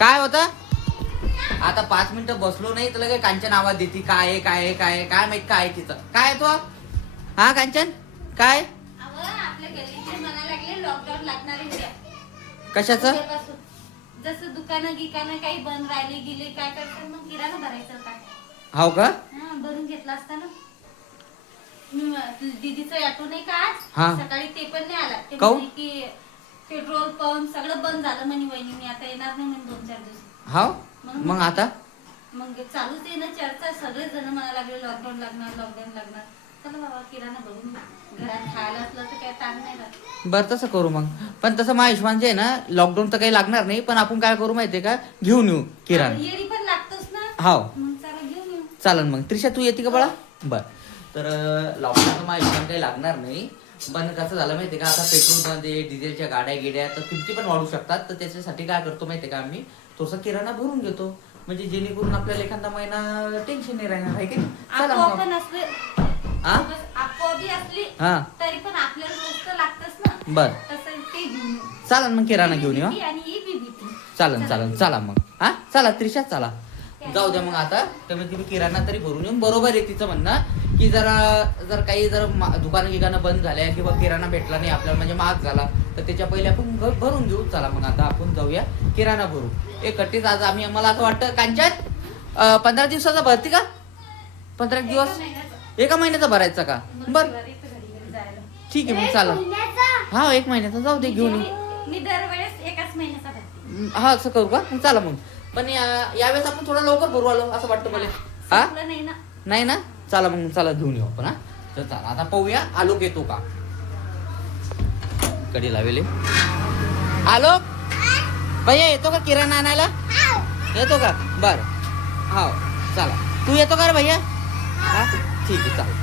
काय होतं? आता 5 मिनिटं बसलो नाही तर लगे कांचन आवाज देते. काय आहे काय आहे काय आहे काय माहित काय आहे तिचं. काय तो हा कांचन काय आपल्या गल्लीचे म्हणायला लागले लॉकडाऊन लागणार आहे. कशाचं? जसं दुकानं गिकानं काही बंद राहिले गेले काय करतात मग किराणा भरायचं काय? हो का? भरून घेतला असता ना. दीदीचं ऑटो नाही का हा. आज सकाळी ते पण नाही आला. ते काहून? म्हणे की पेट्रोल पंप सगळं बंद झालं म्हणे. वहिनी मी आता येणार नाही म्हणे 2-4 दिवस. हो मग आता मग चालूच आहे ना चर्चा. सगळे जण म्हणायला लागले लॉकडाऊन लागणार. चला बाबा किराणा भरून घरात खायला असलं तर काय ताण नाही राहत. बरं तसं करू मग. पण तसं माझ्या हिशोबाने जे आहे ना लॉकडाऊन तर काही लागणार नाही. पण आपण काय करू माहितीये का घेऊन येऊ किराणा. येरी पण लागतोच ना. हो मग चला घेऊन येऊ. चालन मग. त्रिशा तू येते का बाळा? बर. तर लॉकडाऊन तर माझ्या हिशोबाने काही लागणार नाही. पण कसं झालं माहितीये का आता पेट्रोल बंद आहे डिझेलच्या गाड्या गिड्या तर किमती पण वाढू शकतात. तर त्याच्यासाठी काय करतो माहितीये का आम्ही थोडसा किराणा भरून घेतो. म्हणजे जेणेकरून आपल्याला एखादा महिना टेन्शन नाही राहणार आहे की चला आपोआप मग. पण असले आपोआपी असली हा तरी पण आपल्याला गोष्ट लागतच ना. बर तसं ते घेऊन येऊ. चालन मग किराणा घेऊन येऊ. आणि ही बी भीती. चालन चला मग. हा चला त्रिशा चला जाऊ द्या मग. आता कमीत कमी किराणा तरी भरून येऊन. बरोबर आहे तिचं म्हणणं की जर काही दुकानं गिकानं बंद झाल्या किंवा किराणा भेटला नाही आपल्याला म्हणजे महाग झाला तर त्याच्या पहिले आपण भरून घेऊ. चला मग आता आपण जाऊया किराणा भरू. एकटीच आज आम्ही मला असं वाटतं कांचन 15 दिवसाचा भरती का? 15 दिवस एका महिन्याचा भरायचा का? बर ठीक आहे मग चालेल. हा 1 महिन्याचा जाऊ दे घेऊन येऊ. मी दरवेळेस एकाच महिन्याचा भरते. हा असं करू का? चला मग. पण यावेळेस आपण थोडा लवकर भरू आलो असं वाटतं मला. हा नाही ना. नाही ना? चला मग चला घेऊन येऊ आपण. हा तर चला आता पाहूया आलोक येतो का. कडी लावेले आलोक भैया येतो का किराणा आणायला? येतो का? बर हो चला. तू येतो का रे भैया? हा ठीक आहे चालेल.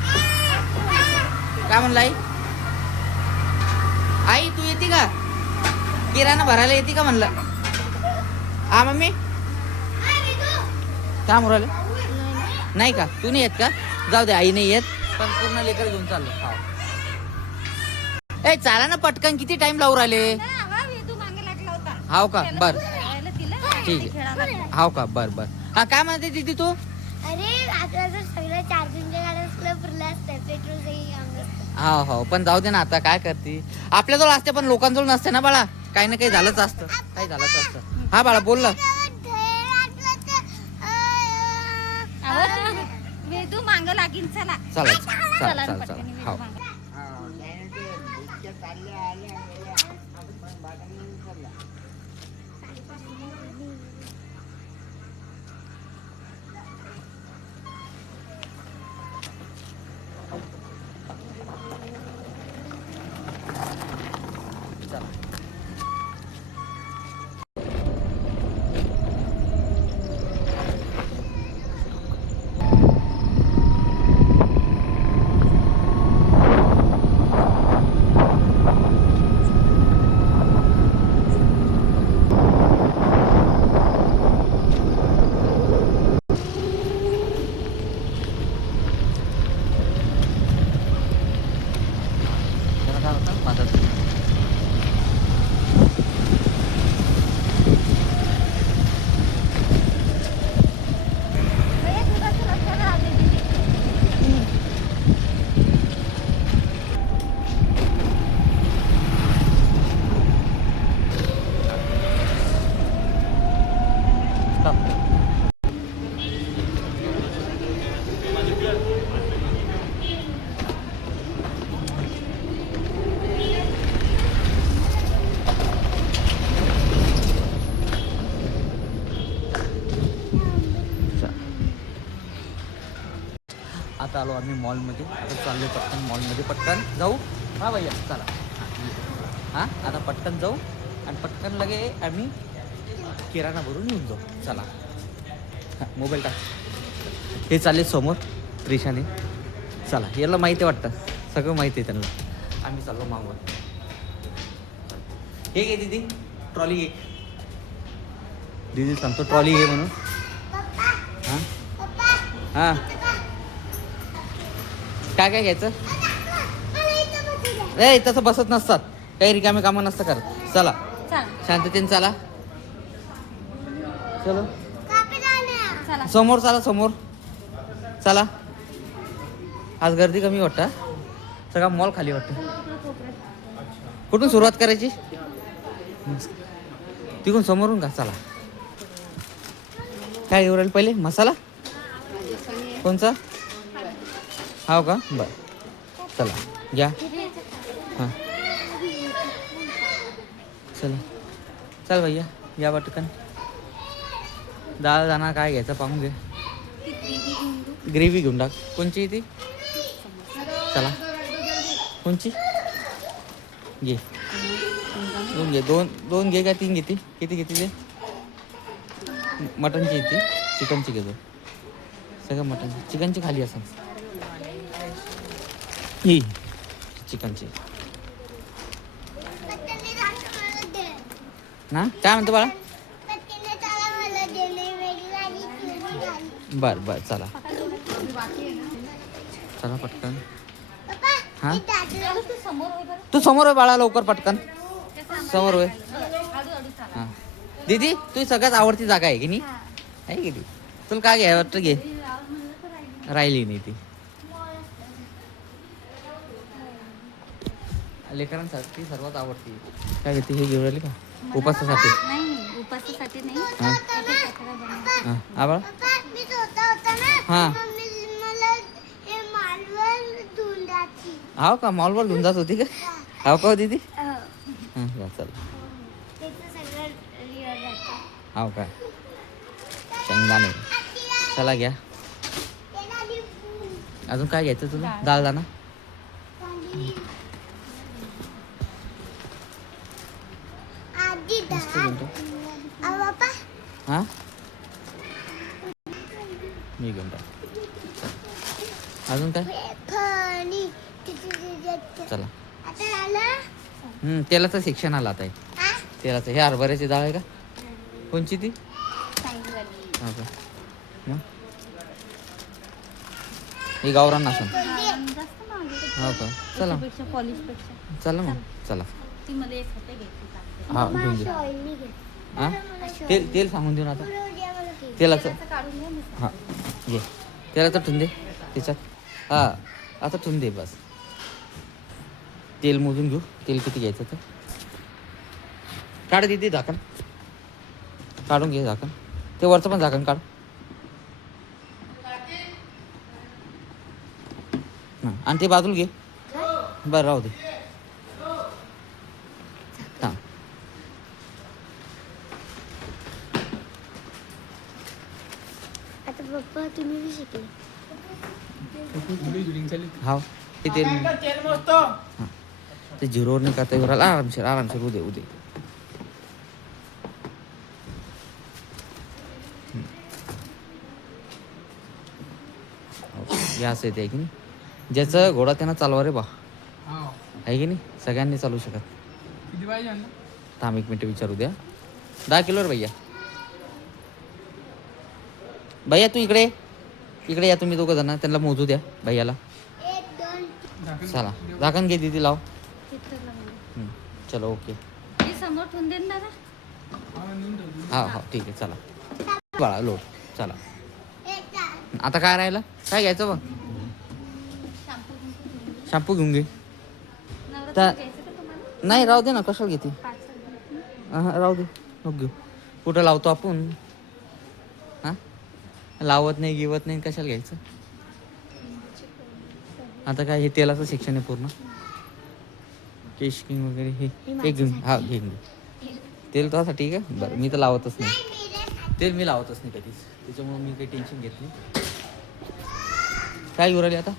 काय म्हणला आई? आई तू येते का किराणा भरायला? येते का म्हणलं? हा मम्मी काय म्हणू राहिले? नाही का? तू नाही येत का? जाऊ दे आई नाही येत पण पूर्ण लेकर घेऊन चाललो. हा ए चाला ना पटकन. किती टाइम लावून राहिले? हाव का? बर ठीक आहे. हाव का? बर हा काय म्हणते दीदी तू? अरे आता जर सगळं चार्जिंगच्या गाड्या असल्या फिरल्या असत्या पेट्रोल हो पण जाऊ दे ना. आता काय करते आपल्याजवळ असते पण लोकांजवळ नसते ना बाळा. काही ना काही झालंच असतं. काही झालंच असतं. हा बाळा बोल ना. वेदू मांग लागीन. चला चला हो आता आलो आम्ही मॉलमध्ये. आता चाललो पटकन मॉलमध्ये. पटकन जाऊ. हा भैया चला. हां आता पटकन जाऊ आणि पटकन लगे आम्ही किराणा भरून येऊन जाऊ. चला मोबाईल टाक. हे चालले समोर त्रिशाने. चला याला माहिती आहे वाटतं. सगळं माहिती आहे त्यांना. आम्ही चाललो मागून. हे घे दीदी ट्रॉली घे. दीदी सांगतो ट्रॉली घे म्हणून. हां हां काय काय घ्यायचं? ए तसं बसत नसतात. काही रिकामे कामं नसतं करत. चला शांततेने चला. चलो चला समोर चला समोर चला. आज गर्दी कमी वाटतं. सगळा मॉल खाली वाटतं. कुठून सुरुवात करायची? तिकडून समोरून का? चला. काय येऊ राहील पहिले? मसाला कोणचा? हाव का? बरं चला घ्या. हां चला चल भैया या पटकन. डाळ जाणार काय घ्यायचं पाहून घे. ग्रेव्ही घेऊन टाक. कोणची ती? चला कोणची घे. दोन घे. दोन घे का 3 घेते? किती घेते ते? मटनची येते चिकनची घेतो. सगळं मटनची. चिकनची खाली असं ही चिकनची ना. काय म्हणतो बाळा? बर बर चला चला पटकन. हां तू समोर होय बरं. तू समोर आहे बाळा. लवकर पटकन समोर होय. हळूहळू चला. हां दीदी तुझी सगळ्यात आवडती जागा आहे की नाही? आहे की ती? तुला काय घ्याय वाटतं घे. राहिली नाही ती. लेकरांसाठी सर्वात आवडती काय घेते? हे घेऊन राहिली का उपासासाठी? नाही उपासासाठी नाही. हां हां हा बाळा. हां हाव का? मॉलवर घेऊन जात होती का? हाव का दीदी? हां चल. हाव काय? शेंगदाणे चला घ्या. अजून काय घ्यायचं तुला? डाळ दाणा. हां मी घेऊन टाक. अजून काय? चला. तेलाचं शिक्षण आलं आता. तेलाचं हे हरभऱ्याची डाळ आहे का? कोणची ती? हो का? मग ही गावरान नसन. जास्त महाग आहे. हो का? चला त्याच्यापेक्षा पॉलिशपेक्षा चला मग चला. ती मला एक होते घ्यायची. हा घेऊन घे. हां तेल तेल सांगून देऊ ना आता. तेलाचं काढून घ्या मी. हां घे. तेलाचं ठेवून दे त्याच्यात. हां आता ठेवून दे बस. तेल मोजून घेऊ. तेल किती घ्यायचं तर काढ दे झाकण. काढून घे झाकण. ते वरचं पण झाकण काढ. हां आणि ते बाजूला घे. बरं राहू दे. हां आता पप्पा तुम्ही बी शिकले. हाव ते तेल हां ते झिरोवर नाही करता येऊ राहिला. आरामशीर आरामशीर उदे उदे. या असं येते की नाही? ज्याचं घोडा त्यांना चालवा रे बा. आहे की नाही? सगळ्यांनी चालू शकत. थांब 1 मिनिट विचारू द्या. 10 किलोवर भैया. भैया तू इकडे इकडे या. तुम्ही दोघं जण त्यांना मोजू द्या भैयाला. 1 2 चला झाकण घे दीदी लाव. तिथं लावून. चलो ओके. हे समोर ठेवून दे ना दादा. हा हा ठीक आहे चला. बाळा लोट चला. 1 4 आता काय राहिलं? काय घ्यायचं बघ? शॅम्पू घेऊन घे. नवरात्र त्या- घ्यायचं का तुम्हाला? नाही राहू दे ना. कशाला घेते? 5 हां राहू दे. नको घेऊ. कुठं लावतो आपण? हां लावत नाही गिवत नाही कशाला घ्यायचं? आता काय हे तेलाचं शिक्षण आहे पूर्ण. केश किंग वगैरे हे घेऊन. हा घेऊन घे. तेल तुझ्यासाठी का? बरं मी तर लावतच नाही. तेल मी लावतच नाही कधीच. त्याच्यामुळे मी काही टेन्शन घेत नाही. काय घेऊ राहिली आता?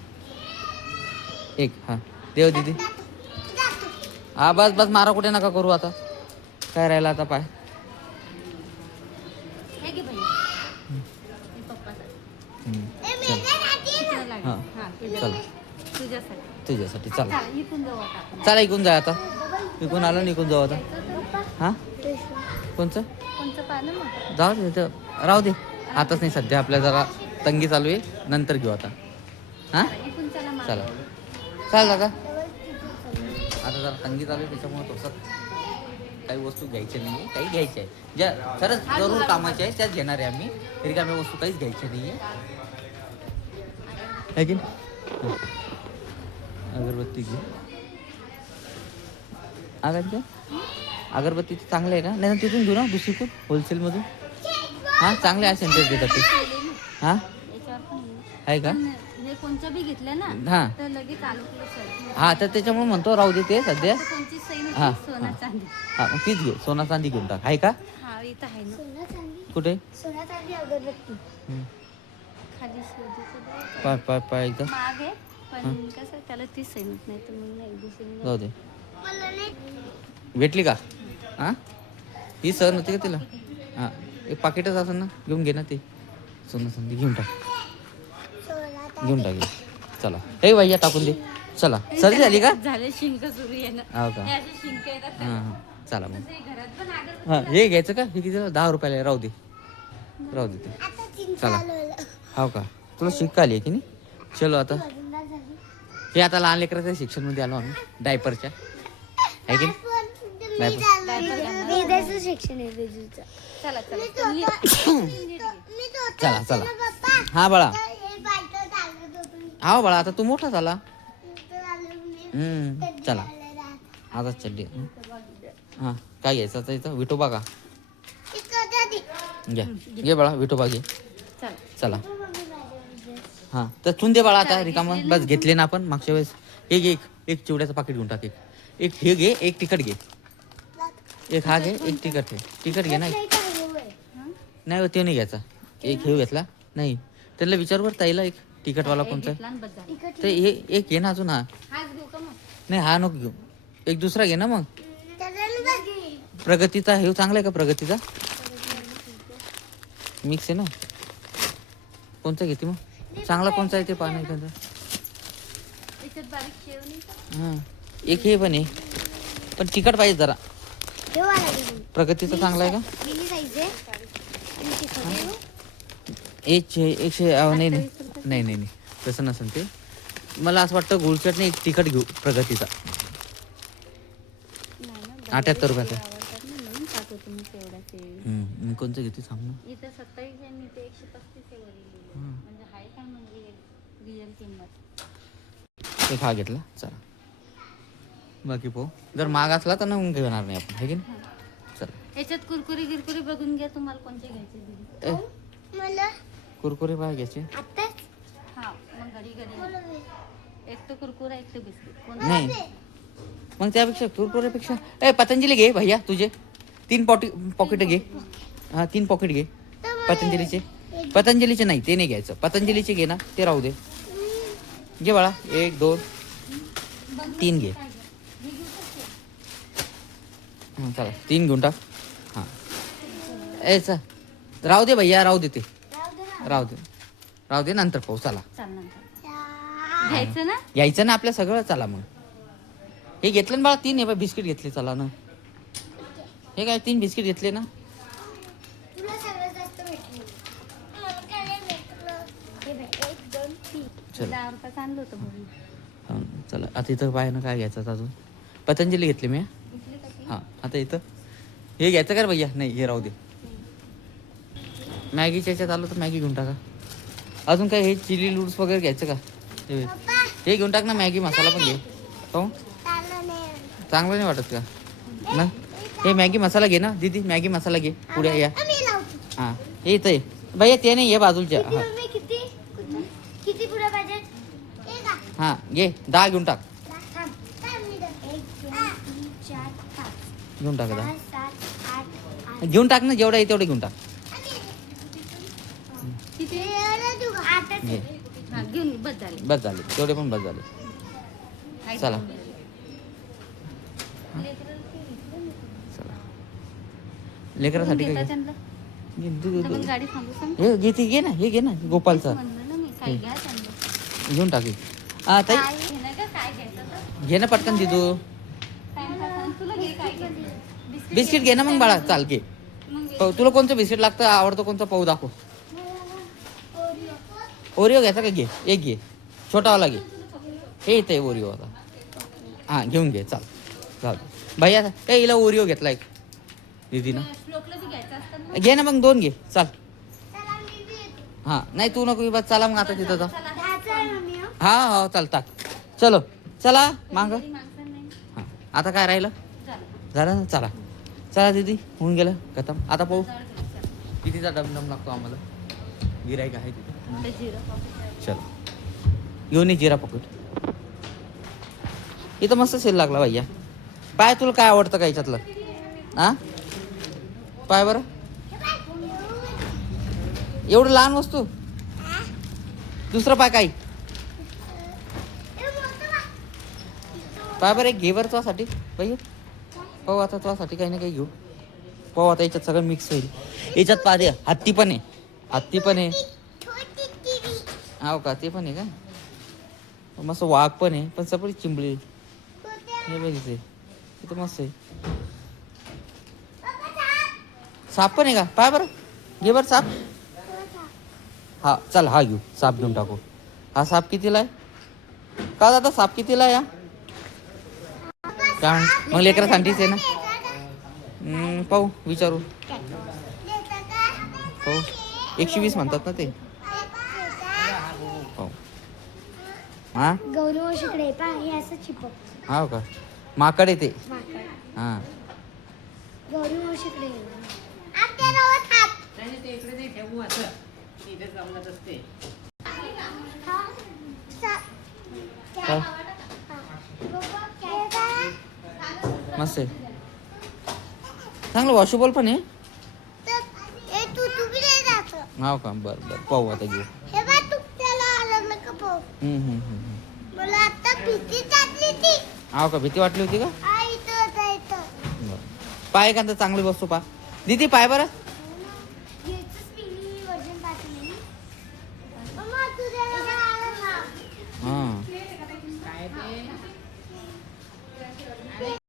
1 हां देव दीदी. हा बस बस मारा कुठे नका करू आता. काय राहिलं आता पाय. हे घे भैया. हे पप्पासाठी. चल तिथं लागेल. हां हां, चल तुझ्यासाठी. तुझ्यासाठी चला. चला, इथून जाऊ आता आपण. चला इकून जा आता. इकून आलो ना इकून जाऊ आता. हां कोणचं? कोणचं पानं मग? जाऊ दे तर राहू दे. आताच नाही सध्या आपल्या जरा तंगी चालू आहे. नंतर घेऊ आता. हां इथून चला मागे. चला चाल दादा. आता जरा तंगी चालू आहे त्याच्यामुळे थोडंसं काही वस्तू घ्यायच्या नाही काही घ्यायच्या आहे ज्या खरंच जरूर कामाच्या आहे त्याच घेणार आहे आम्ही रिकाम्या वस्तू काहीच घ्यायच्या नाही आहे की नाही? अगरबत्ती घे अगरबत्ती चांगलं आहे का नाही तर तिथून घेऊ ना दुसरीकडून होलसेलमधून हां चांगले आहे सेंटर देतात ते हां याच्यावर पण आहे. आहे का पण हे कोणचं बी घेतलं ना हां तर लगेच आलो किलो सर हां तर त्याच्यामुळे म्हणतो राहू दे ते सध्या कोणची सही हा, नव्हती सोना चांदी हां मग तीच घे सोना चांदी घेऊन टाक आहे का हा इथं आहे ना सोना चांदी कुठे सोना चांदी अगरबत्ती हं. खाली शोधीचं पाय पाय पाय एकदा माग आहे पण कसं त्याला ती सही नव्हत नाही तर मग नाही दुसरी जाऊ दे मला नाही भेटली का हां ती सहन होती का तिला हां एक पाकिटच असेल ना घेऊन घे ना ते सोनं संधी घेऊन टाक सोना घेऊन टाक चला हे भैया टाकून दे चला सर्दी झाली का झाले शिंक सुरू आहे ना हो का हे असे शिंक येतात हां हां चला मग तसे घरात पण आगर हां हे घ्यायचं का हे किती 10 रुपयाला आहे, राहू दे ते आता चिंच चला. आलं हो का तुला शिक्का आली आहे की नाही चलो आता वजनदार झाली हे आता लहान लेकराच्या शिक्षणमध्ये आलो आम्ही डायपरच्या आहे की नाही? मी त्याचं शिक्षण आहे बेजूचं चला चला चला चला हा बाळा हा बाळा आता तू मोठा झाला चला आता चड्डी हां काय घ्यायचं आता इथं विठोबा का घ्या घे बाळा विठोबा घे चला चला हां तर चुन दे बाळा आता रिकामं बस घेतले ना आपण मागच्या वेळेस एक एक एक चिवड्याचं पाकिट घेऊन टाक एक हे घे एक तिखट घे एक हा घे एक तिखट घे तिखट घे नाही नाही ते नाही घ्यायचा एक हे घेतला नाही त्याला विचार बर ताईला एक तिखटवाला कोणता आहे? लहान बस झाली ते हे एक घे ना अजून हा हाच घेऊ का मग नाही हा नको घेऊ एक दुसरा घे ना मग प्रगतीचा हे चांगला आहे का प्रगतीचा मिक्स आहे ना कोणता घेते मग चांगला कोणता आहे ते पाहणं एखादा याच्यात बारीक शेव नाही का हां एक हे पण आहे पण तिखट पाहिजे जरा प्रगतीचा चांगला आहे का एकशे नाही नाही नाही नाही नाही तसं नसेल ते मला असं वाटतं गुळचट नाही एक तिखट घेऊ प्रगतीचा 78 रुपयाचा आवडतात ना म्हणून पाहत होतो मी तेवढ्याचे मी कोणतं घेते सांग ना इथं 27 आहे आणि इथे 135 आहे वरील म्हणजे हाय का म्हणजे रिअल किंमत एक हा घेतला चला बाकी पाहू जर महाग असला तर ना मग घेणार नाही आपण हे की नाही चला याच्यात कुरकुरी गिरकुरी बघून घ्या तुम्हाला कोणते घ्यायचे दिदी ए, मला कुरकुरे बाय घ्यायचे आताच हा मग घडी घडी एक तर कुरकुरा एक तर बिस्किट कोण नाही मग त्यापेक्षा कुरकुरेपेक्षा ए पतंजली घे भैया तुझे 3 पॉकेट घे हां 3 पॉकेट घे पतंजलीचे नाही ते नाही घ्यायचं पतंजलीचे घे ना ते राहू दे घे बाळा 1 2 3 घे हां चला 3 घेऊन टाक हां ए चल राहू दे भैया राहू दे ते राहू दे नंतर पाहू चला चालणार घ्यायचं ना घ्यायचं ना आपल्या सगळं चला मग हे घेतलं ना बाळा 3 हे बिस्किट घेतले चला ना हे काय 3 बिस्किट घेतले ना तुला सगळं जास्त भेटलं मला काय नाही भेटलं हे बघ 1 2 3 चला 10 रुपयाचं आणलं होतं म्हणून हां चला आता इथं पाय ना काय घ्यायचं आता अजून पतंजली घेतली मी इथली का ती? हां आता इथं हे घ्यायचं का रे भैया नाही हे राहू दे मॅगीच्या याच्यात आलं तर मॅगी घेऊन टाका अजून काय हे चिली नूडल्स वगैरे घ्यायचं का हे घेऊन टाक ना मॅगी मसाला पण घे हो चाललं नाही चांगलं नाही वाटत का ना हे मॅगी मसाला घे ना दीदी मॅगी मसाला घे पुढे या मी लावतो हां हे इथं आहे भैया ते नाही हे बाजूच्या किती हां मम्मी किती पुढे पाहिजे एक का हां घे 10 घेऊन टाक थांब थांब मी 1 2 3 4 5 घेऊन टाक 6 10 7 8 घेऊन टाक ना जेवढं आहे तेवढं घेऊन टाक किती देऊ का आता घे हा घेऊन बस झाले बस झाले तेवढे पण बस झाले हाय चला. का? चला लेकरासाठी काय घेता घे? त्यांना घे, दे, डबल दे. गाडी थांबू सांग हे घे ते घे ना हे घे ना गोपालचा म्हणलं ना मी काय घ्या त्यांना घेऊन टाक हा ताई काय घेणं का काय घ्यायचं तर घे ना पटकन दिदू टाइमपास तुला घे काय घ्यायचं बिस्किट घे ना मग बाळा चाल घे मग घे. पाहू, तुला कोणतं बिस्किट लागतं आवडतं कोणतं पाहू दाखव ओरिओ घ्यायचा का घे एक घे छोटावाला घे हे इथं आहे ओरिओ आता हां घेऊन घे चाल चाल भैया ए हिला ओरिओ घेतला एक दीदीनं श्लोकला बी घ्यायचं असतं ना. घे ना मग 2 घे चाल. चला मी बी येतो. हा नाही तू नको बस चला मग आता तिथं जा. चला. घ्यायचं आहे मम्मी हं? हा चाल टाक. चलो चला माग. घरी माणसं नाही. हा आता काय राहिलं चला. झालं ना चला. चला दीदी होऊन गेलं खतम. आता पाहू जळ घे, चला. कितीचा डमडम लागतो आम्हाला. गिराईक आहे तिथे. ते जिरं पावडर. चलो घेऊन ये जिरा पॉकेट. इथं मस्त सेल लागला भैया. पाय तुला काय आवडतं का याच्यातलं हा पाय बरं एवढं लहान वस्तू दुसरं पाय काही पाय बरं एक घे बरं तुझ्यासाठी भैया. पाहू आता तुझ्यासाठी काही ना काही घेऊ. पाहू आता याच्यात सगळं मिक्स होईल. याच्यात पाहते हत्ती पण आहे. हत्ती पण आहे. छोटी टीव्ही. हो का ते पण आहे का मस्त वाघ पण आहे पण सगळी चिंबळी हे बघितले तिथं मस्त आहे. साप पण आहे का पाय बरं घे बरं साप. हा चल हा घेऊ साप घेऊन टाकू. हा साप कितीला आहे का दादा साप कितीला आहे या काय मग लेकरा सांगतीच आहे ना. पाहू विचारू पाहू 120 म्हणतात ना ते. पाहू हा गौरी मावशीकडे पहा हे असं चिपक हा का माकड आहे ते माकड. हा गौरी मावशीकडे आपल्या गावात हात. हा. काय काय? मस्त आहे चांगलं वॉशेबल पण आहे. हे तू बी नाही जातं. हो का बरं बरं पाहू आता घेऊ. हे बघ तू त्याला आलं नका पाहू. मला आता भीती वाटली ती. हो का भीती वाटली होती का इथं जायचं. बरं पाय एखादा चांगली वस्तू पा दीदी पाय बरं घ्यायचंच मी वर्जन पाठवली. मम्मा तुझ्या आलं ना. हां